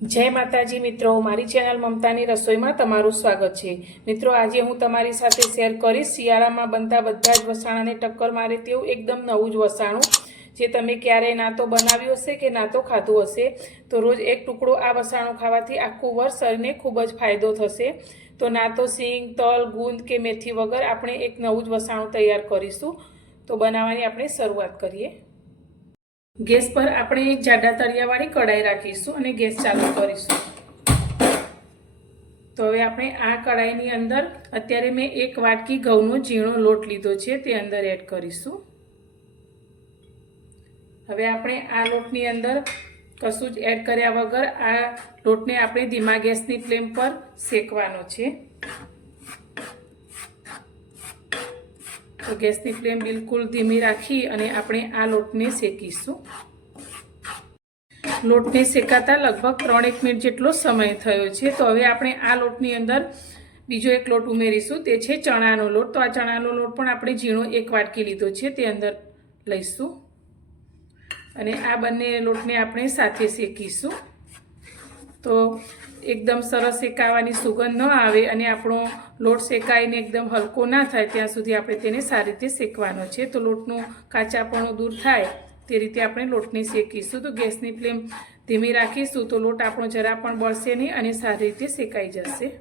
जय माताजी मित्रों, मारी चेनल ममतानी रसोई में तमारुं स्वागत है। मित्रों, आज हूँ तमारी साथे शेर करीश शियाळा में बनता बधा ज वसाणाने टक्कर मारे तेवुं एकदम नवुं ज वसाणुं जे तमे क्यारेय ना तो बनाव्युं हशे के ना तो खाधुं हशे। तो रोज एक टुकड़ो आ वसाणुं खावाथी आखुं वर्ष शरीरने खूब ज फायदो थशे। तो ना तो सींग, तल, गूंद के मेथी वगर आपणे एक नवुं ज वसाणुं तैयार करीशुं। तो बनाववानी आपणे शरूआत करीए। गैस पर આપણે એક જાડા તળિયાવાળી કઢાઈ રાખીશું અને ગેસ ચાલુ કરીશું। તો હવે આપણે આ કઢાઈની અંદર અત્યારે મેં એક વાટકી ઘઉંનો ઝીણો લોટ લીધો છે તે અંદર એડ કરીશું। હવે આપણે આ લોટની અંદર કશું જ એડ કર્યા વગર આ લોટને આપણે ધીમા ગેસની ફ્લેમ પર શેકવાનો છે। तो गैस की फ्लेम बिल्कुल धीमी राखी अने आपणे आ लोटने शेकीशुं। लोटने शेकाता लगभग 3-1 मिनिट जेटलो समय थयो छे। तो हवे आपणे आ लोटनी अंदर बीजो एक लोट उमेरीशुं, ते छे चणानो लोट। तो आ चणानो लोट पण आपणे झीणो एक वाटकी लीधो छे ते अंदर लईशुं अने आ बंने लोटने आपणे साथे शेकीशुं। तो एकदम सरस शेकावानी सुगंध न आवे अने आपणो लोट शेकाईने एकदम हलको ना थाय त्यां सुधी आपणे तेने सारी रीते शेकवानो छे। तो लोटनुं काचापणुं दूर थाय ते रीते आपणे लोटने शेकीशुं। तो गैसनी फ्लेम धीमी राखीशुं तो लोट आपणो जरा पण बळશે नहीं अने सारी रीते शेकाई जशे।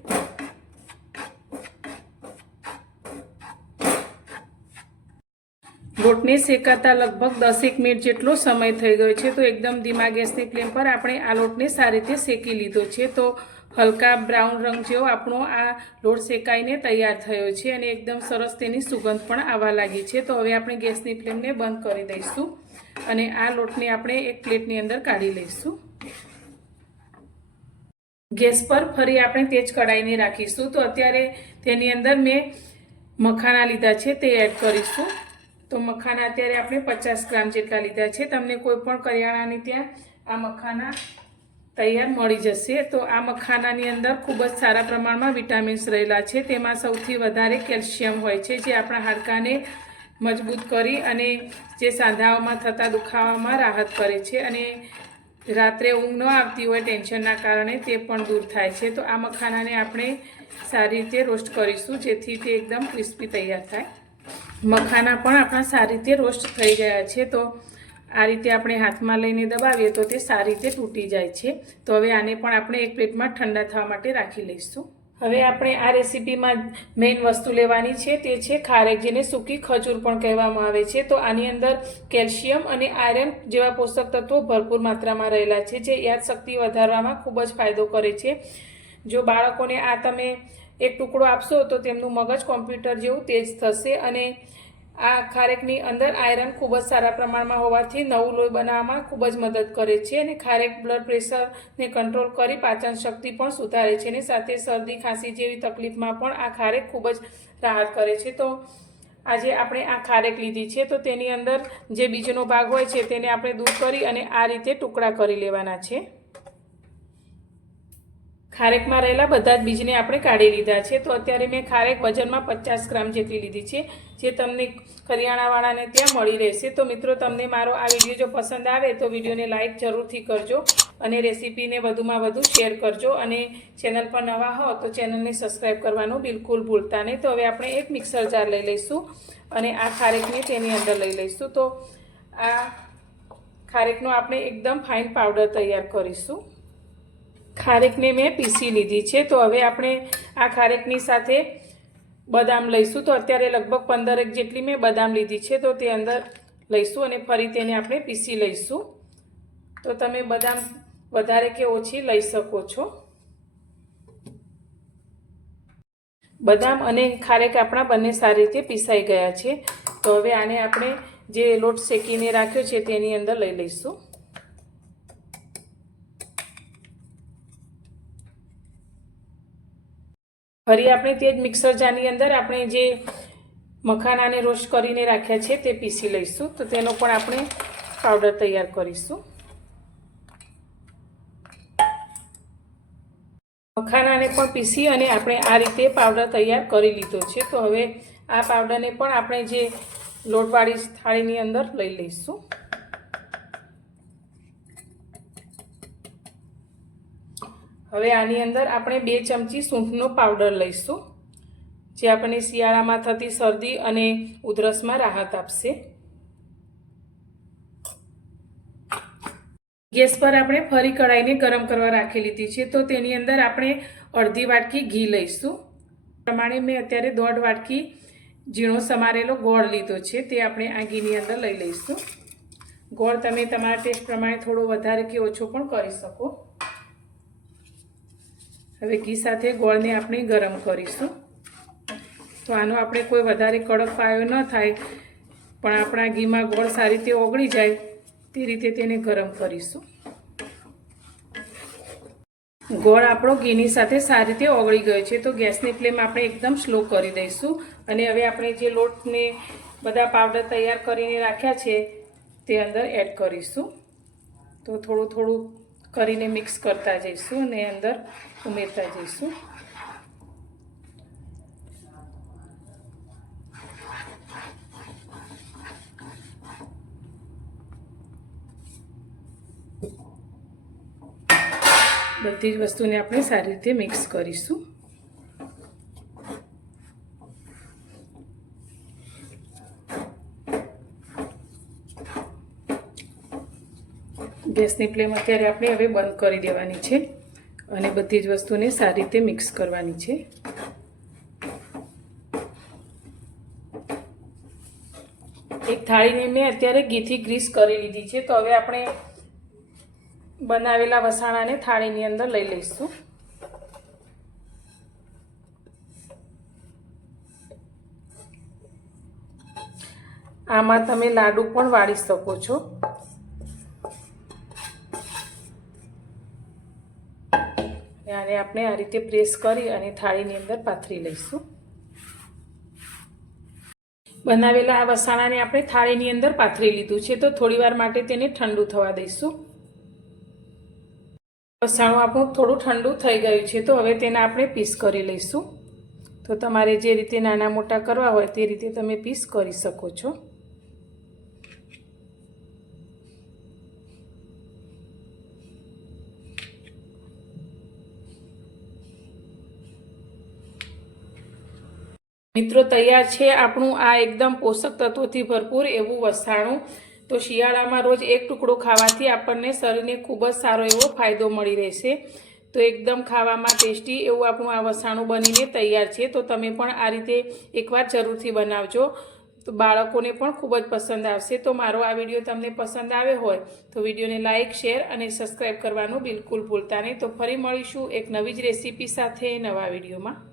लोटने शेकाता लगभग 10-1 मिनिट जेटलो समय थई गयो छे। तो एकदम धीमा गैसनी फ्लेम पर आपणे आ लोटने सारी रीते शेकी लीधो छे। तो हल्का ब्राउन रंग जेवो आपणो आ लोट शेकाईने तैयार थयो छे अने एकदम सरस तेनी सुगंध पण आवा लागी छे। तो हवे आपणे गैसनी फ्लेमने बंध करी दईशुं अने आ लोटने आपणे एक प्लेटनी अंदर काढी लईशुं। गैस पर फरी आपणे तेज कढ़ाईने राखीशुं। तो अत्यारे तेनी अंदर मैं मखाना लीधा छे ते एड करीशुं। तो मखाना अत्यारे आपणे 50 ग्राम जेटला लीधा छे। तमने कोईपण करियाणानी त्यां आ मखाना तैयार मळी जशे। तो आ मखानानी अंदर खूब ज सारा प्रमाणमां विटामिन्स रहेला छे। तेमां सौथी वधारे केल्शियम होय छे जे आपणा हाडकाने मजबूत करी अने जे सांधाओमां थता दुखावामां राहत करे छे अने रात्रे ऊँघ न आवती होय टेन्शनना कारणे ते पण दूर थाय छे। तो आ मखानाने आपणे सारी रीते रोस्ट करीशुं जेथी ते एकदम क्रिस्पी तैयार थाय। मखाना पण आपणा सारी रीते रोस्ट थई गया छे। तो आ रीते आपणे हाथमां लईने दबावीए तो ते सारी रीते तूटी जाय छे। तो हवे आने पण आपणे एक प्लेटमां ठंडा थवा माटे राखी लईशुं। हवे आपणे आ रेसिपीमां मेन वस्तु लेवानी छे ते छे खारेक, जेने सूकी खजूर पण कहेवामां आवे छे। तो आनी अंदर केल्शियम अने आयरन जेवा पोषक तत्वो भरपूर मात्रामां रहेला छे जे यादशक्ति વધારવામાં खूब ज फायदो करे छे। जो बाळकोने आ तमे एक टुकड़ो आपशो तो तेमनुं मगज कॉम्प्यूटर जेवुं तेज थशे अने आ खारेकनी अंदर आयरन खूब ज सारा प्रमाणमां होवाथी नवुं लोही बनाववामां खूब ज मदद करे छे अने खारेक ब्लड प्रेशरने कंट्रोल करी पाचन शक्ति पण सुधारे छे अने साथे शरदी खांसी जेवी तकलीफमां पण आ खारेक खूब ज राहत करे छे। तो आजे आपणे आ खारेक लीधी छे तो तेनी अंदर जे बीजनो भाग होय छे तेने आपणे दूर करी अने आ रीते टुकड़ा करी लेवाना छे। खारेक में रहेला बधा ज बीजने आपणे काढी लीधा छे। तो अत्यारे मैं खारेक वजन में 50 ग्राम जेटली लीधी छे जे तमने करियाणावाळाने त्यां मळी रहेशे। तो मित्रों, तमने मारो आ विडियो जो पसंद आवे तो विडियोने लाइक जरूरथी करजो अने रेसिपीने वधुमां वधु शेर करजो अने चेनल पर नवा हो तो चेनलने सब्सक्राइब करवानुं बिल्कुल भूलता नहीं। तो हवे आपणे एक मिक्सर जार लई लईशुं अने आ खारेकने तेनी अंदर लई लईशुं। तो आ खारेकनो आपणे एकदम फाइन पाउडर तैयार करीशुं। खारेक ने मैं पीसी लीधी है। तो हवे आपणे आ खारेकनी साथे बदाम लईशुं। तो अत्यारे लगभग 15 जेटली मैं बदाम लीधी है तो ते अंदर लईशुं अने फरी तेने आपणे पीसी लईशुं। तो तमे बदाम वधारे के ओછી लई शको छो। बदाम अने खारेक आपणा बंने सारी रीते पीसाई गया है। तो हवे आने आपणे जे लोट शेकीने राख्यो छे तेनी अंदर लई लईशुं। फरी आपणे ते ज मिक्सर जारनी अंदर आपणे जे मखानाने रोस्ट करीने राख्या छे ते पीसी लईशुं। तो तेनो पण आपणे पाउडर तैयार करीशुं। मखानाने पण पीसी अने आपणे आ रीते पाउडर तैयार करी लीधो छे। तो हवे आ पाउडरने पण आपणे जे लोटवाળી थाळीनी अंदर लई लईशुं। હવે આની અંદર આપણે 2 ચમચી સૂંઠનો પાવડર લઈશું, જે આપણને શિયાળામાં થતી શરદી અને ઉધરસમાં રાહત આપશે. ગેસ પર આપણે ફરી કઢાઈને ગરમ કરવા રાખી લીધી છે, તો તેની અંદર આપણે અડધી વાટકી ઘી લઈશું. પ્રમાણે મેં અત્યારે 1.5 વાટકી ઝીણો સમારેલો ગોળ લીધો છે, તે આપણે આ ઘીની અંદર લઈ લઈશું. ગોળ તમે તમારા ટેસ્ટ પ્રમાણે થોડો વધારે કે ઓછો પણ કરી શકો. હવે ઘી સાથે ગોળને આપણે ગરમ કરીશું. તો આનો આપણે કોઈ વધારે કડક પાયો ન થાય, પણ આપણા ઘીમાં ગોળ સારી રીતે ઓગળી જાય તે રીતે તેને ગરમ કરીશું. ગોળ આપણો ઘીની સાથે સારી રીતે ઓગળી ગયો છે, તો ગેસની ફ્લેમ આપણે એકદમ સ્લો કરી દઈશું. અને હવે આપણે જે લોટને બધા પાવડર તૈયાર કરીને રાખ્યા છે તે અંદર એડ કરીશું. તો થોડું થોડું કરીને મિક્સ કરતા જઈશું અને અંદર ઉમેરતા જઈશું. બધી જ વસ્તુને આપણે સારી રીતે મિક્સ કરીશું. ગેસની ફ્લેમ અત્યારે આપણે હવે બંધ કરી દેવાની છે અને બધી જ વસ્તુને સારી રીતે મિક્સ કરવાની છે. એક થાળીને મેં અત્યારે ઘીથી ગ્રીસ કરી લીધી છે, તો હવે આપણે બનાવેલા વસાણાને થાળીની અંદર લઈ લઈશું. આમાં તમે લાડુ પણ વાળી શકો છો. આને આપણે આ રીતે પ્રેસ કરી અને થાળીની અંદર પાથરી લઈશું. બનાવેલા આ વસાણાને આપણે થાળીની અંદર પાથરી લીધું છે, તો થોડીવાર માટે તેને ઠંડુ થવા દઈશું. વસાણું આપણું થોડું ઠંડુ થઈ ગયું છે, તો હવે તેને આપણે પીસ કરી લઈશું. તો તમારે જે રીતે નાના મોટા કરવા હોય તે રીતે તમે પીસ કરી શકો છો. મિત્રો, તૈયાર છે આપણું આ એકદમ પોષક તત્વોથી ભરપૂર એવું વસાણું. તો શિયાળામાં રોજ એક ટુકડો ખાવાથી આપણને શરીરને ખૂબ જ સારો એવો ફાયદો મળી રહેશે. તો એકદમ ખાવામાં ટેસ્ટી એવું આપણું આ વસાણું બનીને તૈયાર છે. તો તમે પણ આ રીતે એકવાર જરૂરથી બનાવજો, તો બાળકોને પણ ખૂબ જ પસંદ આવશે. તો મારો આ વિડીયો તમને પસંદ આવ્યો હોય તો વિડીયોને લાઇક, શેર અને સબસ્ક્રાઈબ કરવાનું બિલકુલ ભૂલતા નહીં. તો ફરી મળીશું એક નવી જ રેસીપી સાથે નવા વિડીયોમાં.